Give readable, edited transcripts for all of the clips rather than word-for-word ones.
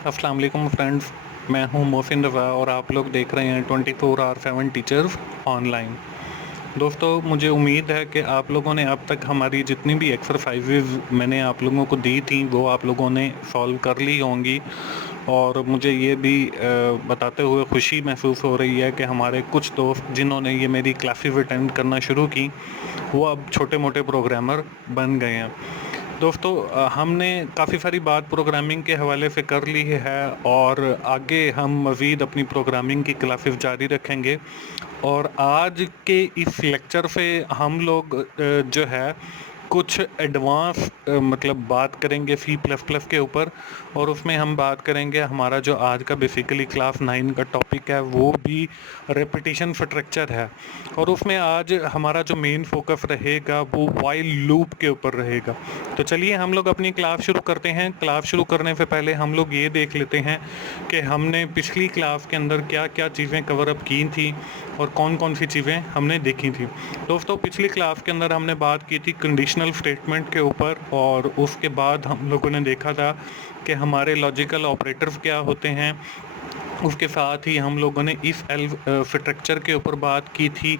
अस्सलाम वालेकुम फ्रेंड्स। मैं हूं मोहसिन रज़ा और आप लोग देख रहे हैं 24/7 टीचर्स ऑनलाइन। दोस्तों, मुझे उम्मीद है कि आप लोगों ने अब तक हमारी जितनी भी एक्सरसाइजेज़ मैंने आप लोगों को दी थी वो आप लोगों ने सॉल्व कर ली होंगी। और मुझे ये भी बताते हुए खुशी महसूस हो रही है कि हमारे कुछ दोस्त जिन्होंने ये मेरी क्लासेस अटेंड करना शुरू की वो अब छोटे मोटे प्रोग्रामर बन गए हैं। दोस्तों, हमने काफ़ी सारी बात प्रोग्रामिंग के हवाले से कर ली है और आगे हम मज़ीद अपनी प्रोग्रामिंग की क्लासेस जारी रखेंगे। और आज के इस लेक्चर से हम लोग जो है कुछ एडवांस मतलब बात करेंगे सी प्लस प्लस के ऊपर। और उसमें हम बात करेंगे, हमारा जो आज का बेसिकली क्लास 9 का टॉपिक है वो भी रेपिटेशन स्ट्रक्चर है। और उसमें आज हमारा जो मेन फोकस रहेगा वो वाइल लूप के ऊपर रहेगा। तो चलिए हम लोग अपनी क्लास शुरू करते हैं। क्लास शुरू करने से पहले हम लोग ये देख लेते हैं कि हमने पिछली क्लास के अंदर क्या क्या चीज़ें कवर अप की थी और कौन कौन सी चीज़ें हमने देखी थी। दोस्तों, पिछली क्लास के अंदर हमने बात की थी कंडीशनल स्टेटमेंट के ऊपर और उसके बाद हम लोगों ने देखा था कि हमारे लॉजिकल ऑपरेटर्स क्या होते हैं। उसके साथ ही हम लोगों ने इस एल्फ स्ट्रक्चर के ऊपर बात की थी।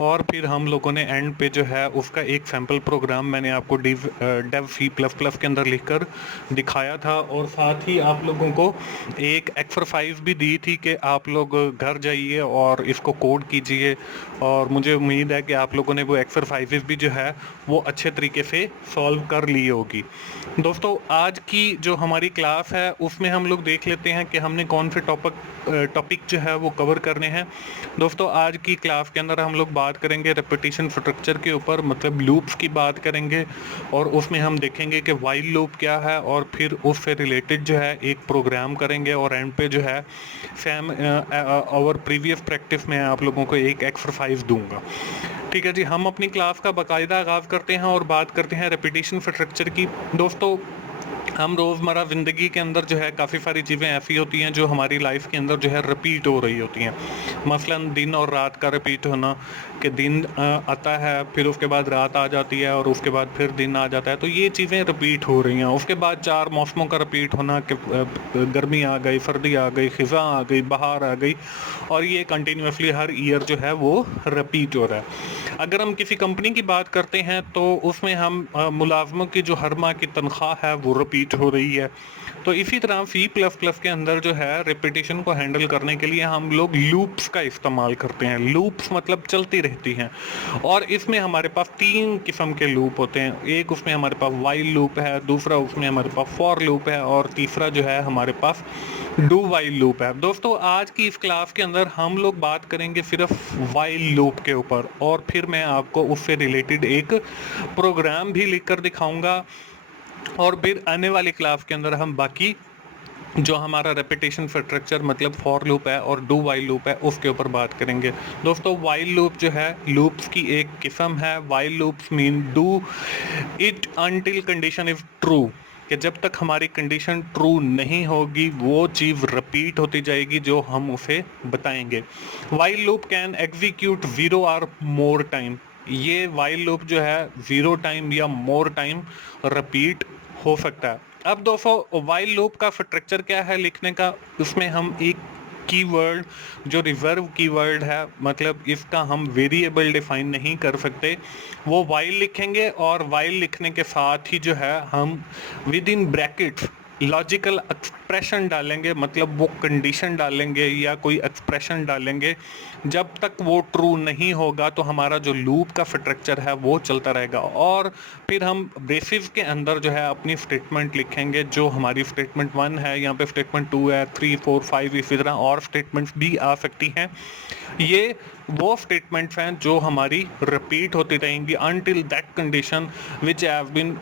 और फिर हम लोगों ने एंड पे जो है उसका एक सैम्पल प्रोग्राम मैंने आपको डेव सी प्लस प्लस के अंदर लिखकर दिखाया था। और साथ ही आप लोगों को एक एक्सरसाइज भी दी थी कि आप लोग घर जाइए और इसको कोड कीजिए। और मुझे उम्मीद है कि आप लोगों ने वो एक्सरसाइजेज भी जो है वो अच्छे तरीके से सॉल्व कर ली होगी। दोस्तों, आज की जो हमारी क्लास है उसमें हम लोग देख लेते हैं कि हमने कौन से टॉपिक जो है वो कवर करने हैं। दोस्तों, आज की क्लास के अंदर हम लोग बात करेंगे रेपिटेशन स्ट्रक्चर के ऊपर, मतलब लूप्स की बात करेंगे। और उसमें हम देखेंगे कि वाइल लूप क्या है और फिर उससे रिलेटेड जो है एक प्रोग्राम करेंगे। और एंड पे जो है सेम और प्रीवियस प्रैक्टिस में आप लोगों को एक एक्सरसाइज दूंगा। ठीक है जी, हम अपनी क्लास का बाकायदा आगाज़ करते हैं और बात करते हैं रेपिटेशन स्ट्रक्चर की। दोस्तों, हम रोज़मर्रा ज़िंदगी के अंदर जो है काफ़ी सारी चीज़ें ऐसी होती हैं जो हमारी लाइफ के अंदर जो है रिपीट हो रही होती हैं। मसलन दिन और रात का रिपीट होना, कि दिन आता है फिर उसके बाद रात आ जाती है और उसके बाद फिर दिन आ जाता है, तो ये चीज़ें रिपीट हो रही हैं। उसके बाद 4 मौसमों का रिपीट होना कि गर्मी आ गई, सर्दी आ गई, ख़िज़ां आ गई, बहार आ गई। और ये कंटिन्यूसली हर ईयर जो है वो रिपीट हो रहा है। अगर हम किसी कंपनी की बात करते हैं तो उसमें हम मुलाजमों की जो हर माह की तनख्वाह है वो रिपीट हो रही है। तो इसी तरह सी प्लस प्लस के अंदर जो है रिपीटिशन को हैंडल करने के लिए हम लोग लूप्स का इस्तेमाल करते हैं। लूप्स मतलब चलती रहती हैं। और इसमें हमारे पास 3 किस्म के लूप होते हैं। एक उसमें हमारे पास वाइल लूप है, दूसरा उसमें हमारे पास फॉर लूप है और तीसरा जो है हमारे पास डू वाइल लूप है। दोस्तों, आज की इस क्लास के अंदर हम लोग बात करेंगे सिर्फ वाइल लूप के ऊपर और फिर मैं आपको उससे रिलेटेड एक प्रोग्राम भी लिखकर दिखाऊंगा। और फिर आने वाली क्लास के अंदर हम बाकी जो हमारा रेपिटेशन स्ट्रक्चर मतलब फॉर लूप है और डू वाइल लूप है उसके ऊपर बात करेंगे। दोस्तों, वाइल लूप जो है लूप्स की एक किस्म है। While loops mean do it until condition is true, कि जब तक हमारी कंडीशन ट्रू नहीं होगी वो चीज़ रिपीट होती जाएगी जो हम उसे बताएंगे। वाइल लूप कैन एग्जीक्यूट 0 और मोर टाइम। ये वाइल लूप जो है 0 टाइम या मोर टाइम रिपीट हो सकता है। अब दोस्तों, वाइल लूप का स्ट्रक्चर क्या है लिखने का, उसमें हम एक कीवर्ड जो रिजर्व कीवर्ड है, मतलब इसका हम वेरिएबल डिफाइन नहीं कर सकते, वो वाइल लिखेंगे। और वाइल लिखने के साथ ही जो है हम with in brackets logical expression डालेंगे, मतलब वो कंडीशन डालेंगे या कोई एक्सप्रेशन डालेंगे। जब तक वो ट्रू नहीं होगा तो हमारा जो लूप का स्ट्रक्चर है वो चलता रहेगा। और फिर हम ब्रेसिस के अंदर जो है अपनी स्टेटमेंट लिखेंगे। जो हमारी स्टेटमेंट 1 है, यहाँ पे स्टेटमेंट 2 है, 3, 4, 5 इसी तरह और स्टेटमेंट्स भी आ सकती हैं। ये वो स्टेटमेंट्स हैं जो हमारी रिपीट होती रहेंगी until that condition which have been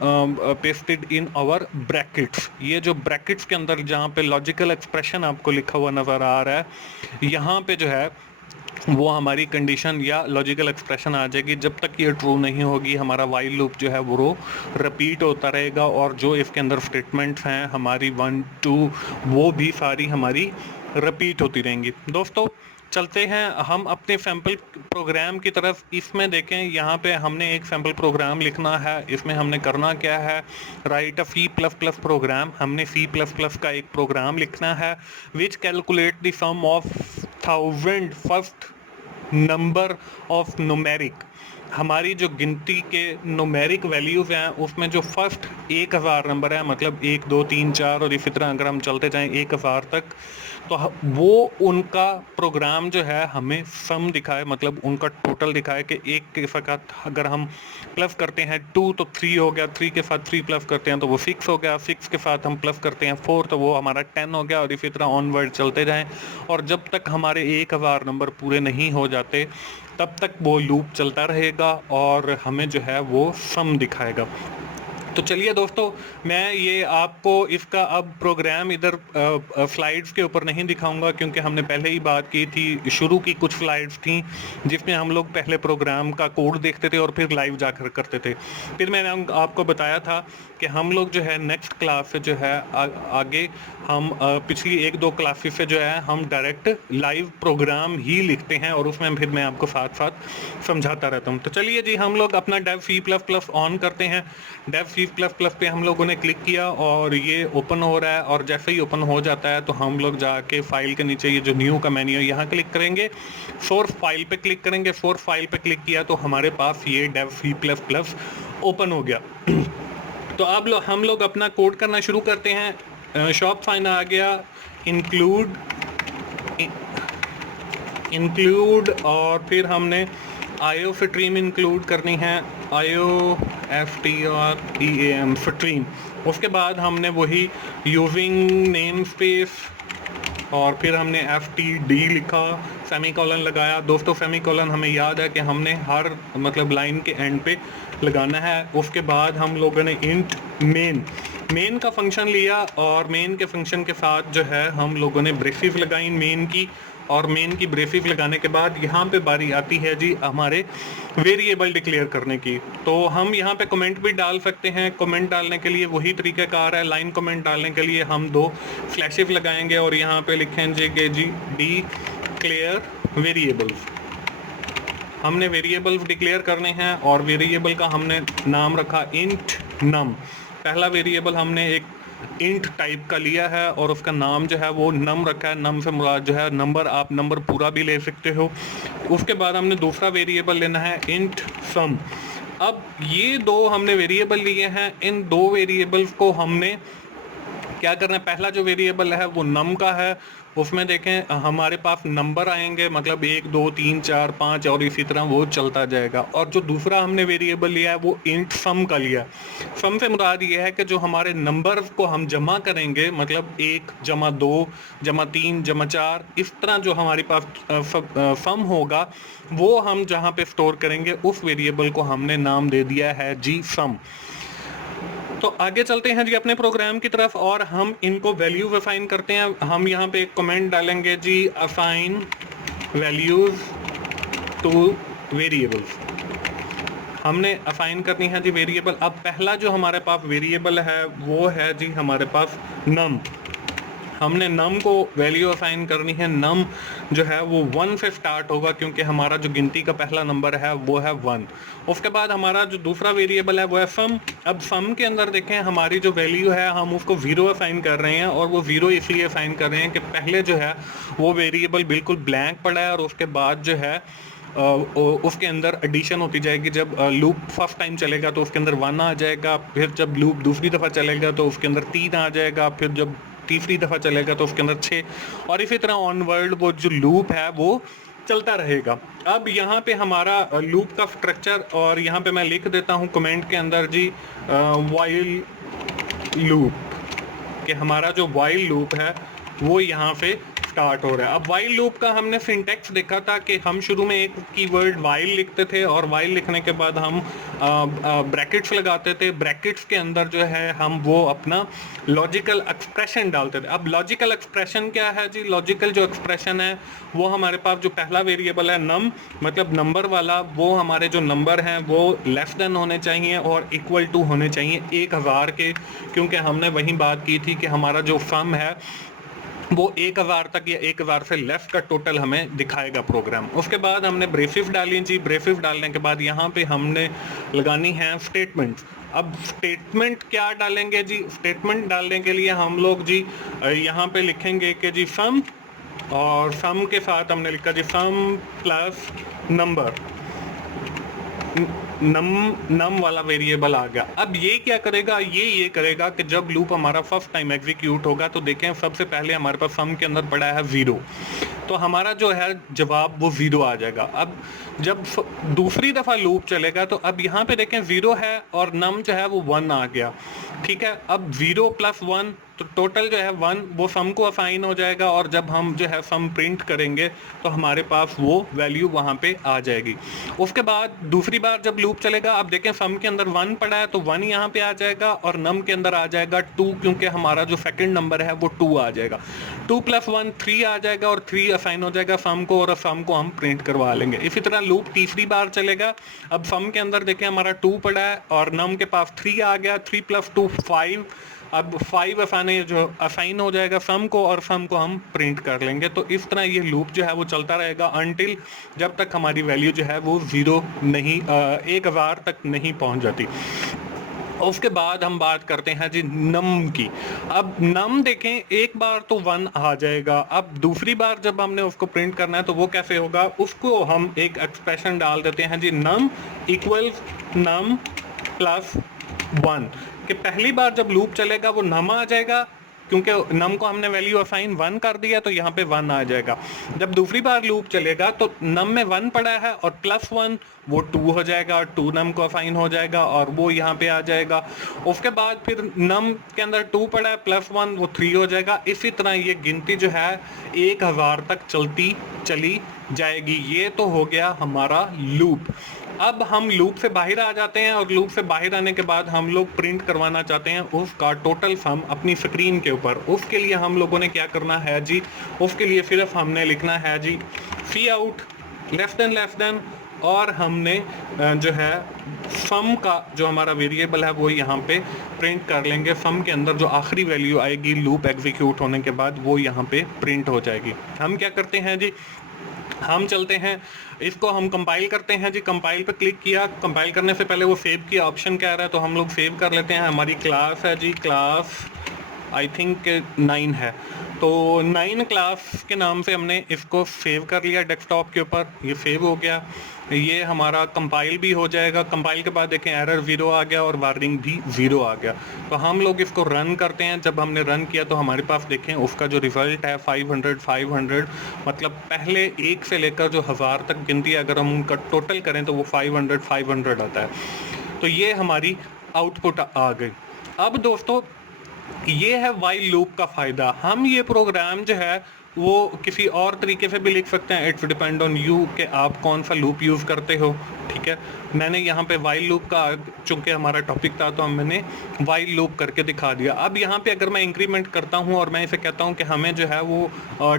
pasted in our brackets. ये जो ब्रैकेट्स के अंदर जहाँ पे लॉजिकल एक्सप्रेशन आपको लिखा हुआ नज़र आ रहा है, यहाँ पे जो है वो हमारी कंडीशन या लॉजिकल एक्सप्रेशन आ जाएगी। जब तक ये ट्रू नहीं होगी हमारा वाइल लूप जो है वो रिपीट होता रहेगा। और जो इसके अंदर स्टेटमेंट्स हैं हमारी 1, 2 वो भी सारी हमारी रिपीट होती रहेंगी। दोस्तों, चलते हैं हम अपने सैम्पल प्रोग्राम की तरफ। इसमें देखें, यहाँ पे हमने एक सैम्पल प्रोग्राम लिखना है। इसमें हमने करना क्या है, write a C plus plus program. हमने सी प्लस प्लस का एक प्रोग्राम लिखना है which calculate the sum of 1000 first number of numeric. हमारी जो गिनती के न्यूमेरिक वैल्यूज़ हैं उसमें जो फर्स्ट 1000 नंबर है, मतलब 1 2 3 4 और इसी तरह अगर हम चलते जाएं 1000 तक, तो वो उनका प्रोग्राम जो है हमें सम दिखाए, मतलब उनका टोटल दिखाए कि एक के साथ अगर हम प्लस करते हैं 2 तो 3 हो गया, 3 के साथ 3 प्लस करते हैं तो वो 6 हो गया, 6 के साथ हम प्लस करते हैं 4 तो वो हमारा 10 हो गया, और इसी तरह ऑनवर्ड चलते जाएं। और जब तक हमारे 1000 नंबर पूरे नहीं हो जाते तब तक वो लूप चलता रहेगा और हमें जो है वो सम दिखाएगा। तो चलिए दोस्तों, मैं ये आपको इसका अब प्रोग्राम इधर स्लाइड्स के ऊपर नहीं दिखाऊंगा, क्योंकि हमने पहले ही बात की थी, शुरू की कुछ स्लाइड्स थी जिसमें हम लोग पहले प्रोग्राम का कोड देखते थे और फिर लाइव जाकर करते थे। फिर मैंने आपको बताया था कि हम लोग जो है नेक्स्ट क्लास से जो है आगे हम पिछली 1-2 क्लासेस से जो है हम डायरेक्ट लाइव प्रोग्राम ही लिखते हैं, और उसमें फिर मैं आपको साथ साथ समझाता रहता हूँ। तो चलिए जी, हम लोग अपना Dev C plus plus on करते हैं। डेव सी प्लस प्लस पे हम लोगों ने क्लिक किया और ये ओपन हो रहा है, और जैसे ही ओपन हो जाता है तो हम लोग जाके फाइल के नीचे ये जो न्यू का मेन्यू है यहाँ क्लिक करेंगे, सोर्स फाइल पे क्लिक करेंगे। सोर्स फाइल पे क्लिक किया तो हमारे पास ये Dev C plus plus open हो गया। तो अब हम लोग अपना कोड करना शुरू करते हैं। शॉप फाइन आ गया, इंक्लूड और फिर हमने IO स्ट्रीम इंक्लूड करनी है, IOFTREAM स्ट्रीम। उसके बाद हमने वही यूजिंग नेम स्पेस और फिर हमने FTD लिखा, सेमीकोलन लगाया। दोस्तों सेमीकोलन हमें याद है कि हमने हर मतलब लाइन के एंड पे लगाना है। उसके बाद हम लोगों ने इंट मेन का फंक्शन लिया, और मेन के फंक्शन के साथ जो है हम लोगों ने ब्रेसेस लगाई मेन की, और मेन की ब्रेसेस लगाने के बाद यहाँ पे बारी आती है जी हमारे वेरिएबल डिक्लेयर करने की। तो हम यहाँ पे कमेंट भी डाल सकते हैं। कमेंट डालने के लिए वही तरीक़ाकार है। लाइन कमेंट डालने के लिए हम 2 फ्लैशेस लगाएंगे और यहाँ पे लिखेंगे कि जी डिक्लेयर वेरिएबल्स। हमने वेरिएबल्स डिक्लेयर करने हैं, और वेरिएबल का हमने नाम रखा इंट नम। पहला वेरिएबल हमने एक इंट टाइप का लिया है और उसका नाम जो है वो नम रखा है। नम से मुराद जो है नंबर, आप नंबर पूरा भी ले सकते हो। उसके बाद हमने दूसरा वेरिएबल लेना है इंट सम। अब ये 2 हमने वेरिएबल लिए हैं। इन 2 वेरिएबल्स को हमने क्या करना है, पहला जो वेरिएबल है वो नम का है, उसमें देखें हमारे पास नंबर आएंगे, मतलब 1 2 3 4 5 और इसी तरह वो चलता जाएगा। और जो दूसरा हमने वेरिएबल लिया है वो इंट सम का लिया। सम से मुराद ये है कि जो हमारे नंबर को हम जमा करेंगे, मतलब 1 जमा 2 जमा 3 जमा 4, इस तरह जो हमारे पास सम होगा वो हम जहाँ पे स्टोर करेंगे उस वेरिएबल को हमने नाम दे दिया है जी सम। तो आगे चलते हैं जी अपने प्रोग्राम की तरफ, और हम इनको वैल्यूज असाइन करते हैं। हम यहाँ पे एक कमेंट डालेंगे जी असाइन वैल्यूज टू वेरिएबल्स। हमने असाइन करनी है जी वेरिएबल। अब पहला जो हमारे पास वेरिएबल है वो है जी हमारे पास नम। हमने नम को वैल्यू असाइन करनी है। नम जो है वो 1 से स्टार्ट होगा, क्योंकि हमारा जो गिनती का पहला नंबर है वो है 1। उसके बाद हमारा जो दूसरा वेरिएबल है वो है सम। अब सम के अंदर देखें हमारी जो वैल्यू है हम उसको 0 असाइन कर रहे हैं, और वो 0 इसलिए असाइन कर रहे हैं कि पहले जो है वो वेरिएबल बिल्कुल ब्लैंक पड़ा है, और उसके बाद जो है उसके अंदर एडिशन होती जाएगी। जब लूप फर्स्ट टाइम चलेगा तो उसके अंदर 1 आ जाएगा, फिर जब लूप दूसरी दफ़ा चलेगा तो उसके अंदर 3 आ जाएगा, फिर जब तीसरी दफ़ा चलेगा तो उसके अंदर 6, और इसी तरह ऑनवर्ड वो जो लूप है वो चलता रहेगा। अब यहाँ पे हमारा लूप का स्ट्रक्चर, और यहाँ पे मैं लिख देता हूँ कमेंट के अंदर जी वाइल लूप, कि हमारा जो वाइल लूप है वो यहाँ पे स्टार्ट हो रहा है। अब वाइल लूप का हमने सिंटेक्स देखा था कि हम शुरू में एक कीवर्ड वाइल लिखते थे, और वाइल लिखने के बाद हम ब्रैकेट्स लगाते थे। ब्रैकेट्स के अंदर जो है हम वो अपना लॉजिकल एक्सप्रेशन डालते थे। अब लॉजिकल एक्सप्रेशन क्या है जी? लॉजिकल जो एक्सप्रेशन है वो हमारे पास जो पहला वेरिएबल है नम, मतलब नंबर वाला, वो हमारे जो नंबर हैं वो लेस देन होने चाहिए और इक्वल टू होने चाहिए 1000 के, क्योंकि हमने वही बात की थी कि हमारा जो सम है वो 1000 तक या 1000 से लेस का टोटल हमें दिखाएगा प्रोग्राम। उसके बाद हमने ब्रेसेस डाली जी, ब्रेसेस डालने के बाद यहाँ पे हमने लगानी है स्टेटमेंट्स। अब स्टेटमेंट क्या डालेंगे जी, स्टेटमेंट डालने के लिए हम लोग जी यहाँ पे लिखेंगे कि जी सम, और सम के साथ हमने लिखा जी सम प्लस नंबर, नम वाला वेरिएबल आ गया। अब ये क्या करेगा, ये करेगा कि जब लूप हमारा फर्स्ट टाइम एग्जीक्यूट होगा तो देखें सबसे पहले हमारे पास सम के अंदर पड़ा है 0, तो हमारा जो है जवाब वो 0 आ जाएगा। अब जब दूसरी दफ़ा लूप चलेगा तो अब यहाँ पे देखें 0 है और नम जो है वो 1 आ गया, ठीक है। अब 0 + 1 तो टोटल जो है 1, वो सम को असाइन हो जाएगा, और जब हम जो है सम प्रिंट करेंगे तो हमारे पास वो वैल्यू वहाँ पे आ जाएगी। उसके बाद दूसरी बार जब लूप चलेगा, अब देखें सम के अंदर 1 पड़ा है तो 1 यहाँ पे आ जाएगा, और नम के अंदर आ जाएगा 2, क्योंकि हमारा जो सेकंड नंबर है वो 2 आ जाएगा। 2 + 1 3 आ जाएगा, और 3 असाइन हो जाएगा सम को, और सम को हम प्रिंट करवा लेंगे। इसी तरह लूप तीसरी बार चलेगा। अब सम के अंदर देखें हमारा 2 पड़ा है और नम के पास 3 आ गया, 3 + 2 5। अब 5 असाइन हो जाएगा सम को, और सम को हम प्रिंट कर लेंगे। तो इस तरह ये लूप जो है वो चलता रहेगा अनटिल जब तक हमारी वैल्यू जो है वो 0 नहीं 1000 तक नहीं पहुंच जाती। उसके बाद हम बात करते हैं जी नम की। अब नम देखें एक बार तो 1 आ जाएगा, अब दूसरी बार जब हमने उसको प्रिंट करना है तो वो कैसे होगा, उसको हम एक एक्सप्रेशन डाल देते हैं जी नम इक्वल्स नम प्लस 1, कि पहली बार जब लूप चलेगा वो नम आ जाएगा, क्योंकि नम को हमने वैल्यू असाइन 1 कर दिया तो यहाँ पे 1 आ जाएगा। जब दूसरी बार लूप चलेगा तो नम में 1 पड़ा है और +1 वो 2 हो जाएगा, और 2 नम को असाइन हो जाएगा और वो यहाँ पे आ जाएगा। उसके बाद फिर नम के अंदर 2 पड़ा है +1 वो 3 हो जाएगा। इसी तरह ये गिनती जो है 1000 तक चली जाएगी। ये तो हो गया हमारा लूप। अब हम लूप से बाहर आ जाते हैं, और लूप से बाहर आने के बाद हम लोग प्रिंट करवाना चाहते हैं उसका टोटल सम अपनी स्क्रीन के ऊपर। उसके लिए हम लोगों ने क्या करना है जी, उसके लिए सिर्फ हमने लिखना है जी सी आउट लेस देन, और हमने जो है सम का जो हमारा वेरिएबल है वो यहाँ पे प्रिंट कर लेंगे। सम के अंदर जो आखिरी वैल्यू आएगी लूप एग्जीक्यूट होने के बाद वो यहाँ पे प्रिंट हो जाएगी। हम क्या करते हैं जी, हम चलते हैं इसको हम कंपाइल करते हैं जी। कंपाइल पे क्लिक किया, कंपाइल करने से पहले वो सेव की ऑप्शन कह रहा है तो हम लोग सेव कर लेते हैं। हमारी क्लास है जी, क्लास आई थिंक 9 है, तो 9 क्लास के नाम से हमने इसको सेव कर लिया डेस्कटॉप के ऊपर। ये सेव हो गया, ये हमारा कंपाइल भी हो जाएगा। कंपाइल के बाद देखें एरर 0 आ गया और वार्निंग भी 0 आ गया। तो हम लोग इसको रन करते हैं। जब हमने रन किया तो हमारे पास देखें उसका जो रिजल्ट है 500 मतलब पहले 1 से लेकर जो 1000 तक गिनती है अगर हम उनका टोटल करें तो वो 500 आता है। तो ये हमारी आउटपुट आ गई। अब दोस्तों ये है वाइल लूप का फ़ायदा। हम ये प्रोग्राम जो है वो किसी और तरीके से भी लिख सकते हैं, इट्स डिपेंड ऑन यू कि आप कौन सा लूप यूज़ करते हो, ठीक है। मैंने यहाँ पे वाइल लूप का चूँकि हमारा टॉपिक था तो मैंने वाइल लूप करके दिखा दिया। अब यहाँ पे अगर मैं इंक्रीमेंट करता हूँ और मैं इसे कहता हूँ कि हमें जो है वो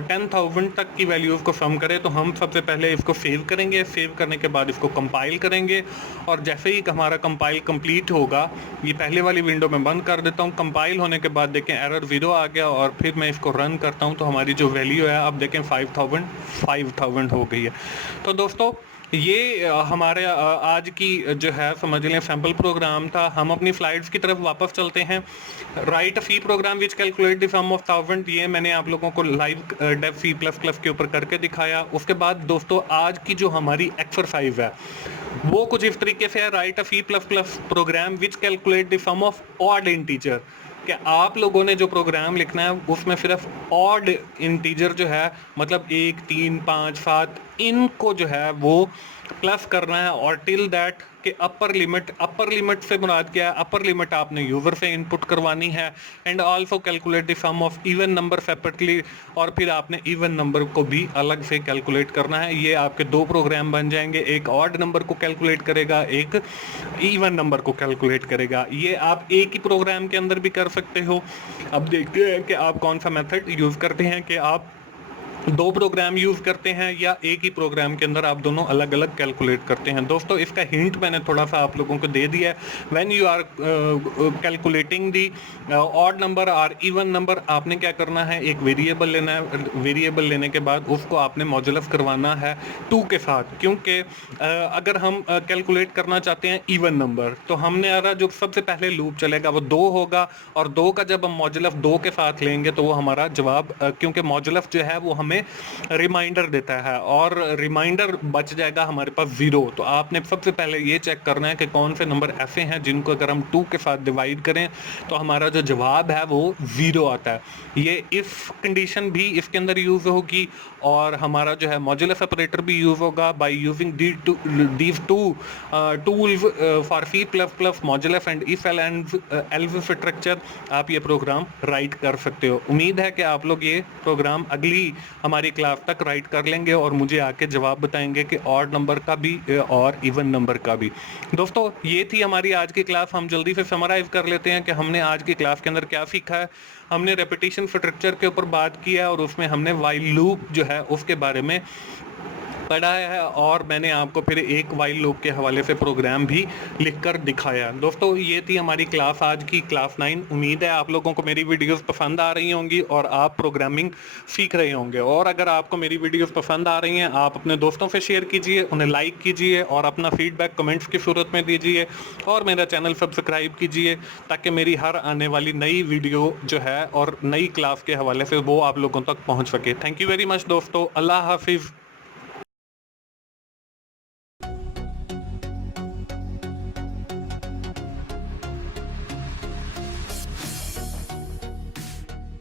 10,000 तक की वैल्यूज़ को सम करे, तो हम सबसे पहले इसको सेव करेंगे। सेव करने के बाद इसको कंपाइल करेंगे, और जैसे ही हमारा कंपाइल कंप्लीट होगा, ये पहले वाली विंडो में बंद कर देता हूँ। कंपाइल होने के बाद देखें एरर 0 आ गया, और फिर मैं इसको रन करता हूँ तो हमारी जो वैल्यू है अब देखें 5,000 हो गई है। तो दोस्तों ये हमारे आज की जो है समझ लें सैम्पल प्रोग्राम था। हम अपनी स्लाइड्स की तरफ वापस चलते हैं। Write a C program which calculate the sum of 1000, ये मैंने आप लोगों को लाइव डेव C++ के ऊपर करके दिखाया। उसके बाद दोस्तों आज की जो हमारी एक्सरसाइज है वो कुछ इस तरीके से है। Write a C++ program which calculate the sum of odd integer, कि आप लोगों ने जो प्रोग्राम लिखना है उसमें सिर्फ ऑड इंटीजर जो है मतलब 1, 3, 5, 7 इनको जो है वो प्लस करना है, और टिल दैट कि अपर लिमिट से मुराद क्या है, अपर लिमिट आपने यूज़र से इनपुट करवानी है। And also calculate the sum of even number separately, और फिर आपने इवन नंबर को भी अलग से कैलकुलेट करना है। ये आपके 2 प्रोग्राम बन जाएंगे, एक ऑड नंबर को कैलकुलेट करेगा, एक इवन नंबर को कैलकुलेट करेगा। ये आप एक ही प्रोग्राम के अंदर भी कर सकते हो। अब देखते हैं कि आप कौन सा मेथड यूज़ करते हैं कि आप दो प्रोग्राम यूज़ करते हैं या एक ही प्रोग्राम के अंदर आप दोनों अलग अलग कैलकुलेट करते हैं। दोस्तों इसका हिंट मैंने थोड़ा सा आप लोगों को दे दिया है। When you are calculating the odd number और इवन नंबर, आपने क्या करना है, एक वेरिएबल लेना है। वेरिएबल लेने के बाद उसको आपने मॉड्यूलस करवाना है 2 के साथ, क्योंकि अगर हम कैलकुलेट करना चाहते हैं इवन नंबर तो हमने आ रहा जो सबसे पहले लूप चलेगा वो 2 होगा, और 2 का जब हम मॉड्यूलस 2 के साथ लेंगे तो वो हमारा जवाब, क्योंकि मॉड्यूलस जो है वो हमें रिमाइंडर देता है और रिमाइंडर बच जाएगा हमारे पास 0। तो आपने सबसे पहले ये चेक करना है कि कौन से नंबर ऐसे हैं जिनको अगर हम 2 के साथ डिवाइड करें तो हमारा जो जवाब है वो 0 आता है। ये इफ कंडीशन भी इसके अंदर यूज होगी और हमारा जो है मॉड्यूलस ऑपरेटर भी यूज होगा by using these two tools for C++ modulus and if else structure. आप ये प्रोग्राम राइट कर सकते हो। उम्मीद है कि आप लोग ये प्रोग्राम अगली हमारी क्लास तक राइट कर लेंगे और मुझे आके जवाब बताएंगे कि ऑड नंबर का भी और इवन नंबर का भी। दोस्तों ये थी हमारी आज की क्लास। हम जल्दी से समराइज कर लेते हैं कि हमने आज की क्लास के अंदर क्या सीखा है। हमने रेपिटेशन स्ट्रक्चर के ऊपर बात की है और उसमें हमने व्हाइल लूप जो है उसके बारे में पढ़ा है, और मैंने आपको फिर एक व्हाइल लूप के हवाले से प्रोग्राम भी लिखकर दिखाया। दोस्तों ये थी हमारी क्लास आज की, क्लास 9। उम्मीद है आप लोगों को मेरी वीडियोस पसंद आ रही होंगी और आप प्रोग्रामिंग सीख रहे होंगे। और अगर आपको मेरी वीडियोस पसंद आ रही हैं, आप अपने दोस्तों से शेयर कीजिए, उन्हें लाइक कीजिए और अपना फीडबैक कमेंट्स की सूरत में दीजिए, और मेरा चैनल सब्सक्राइब कीजिए ताकि मेरी हर आने वाली नई वीडियो जो है और नई क्लास के हवाले से वो आप लोगों तक पहुँच सके। थैंक यू वेरी मच दोस्तों। अल्लाह हाफिज़।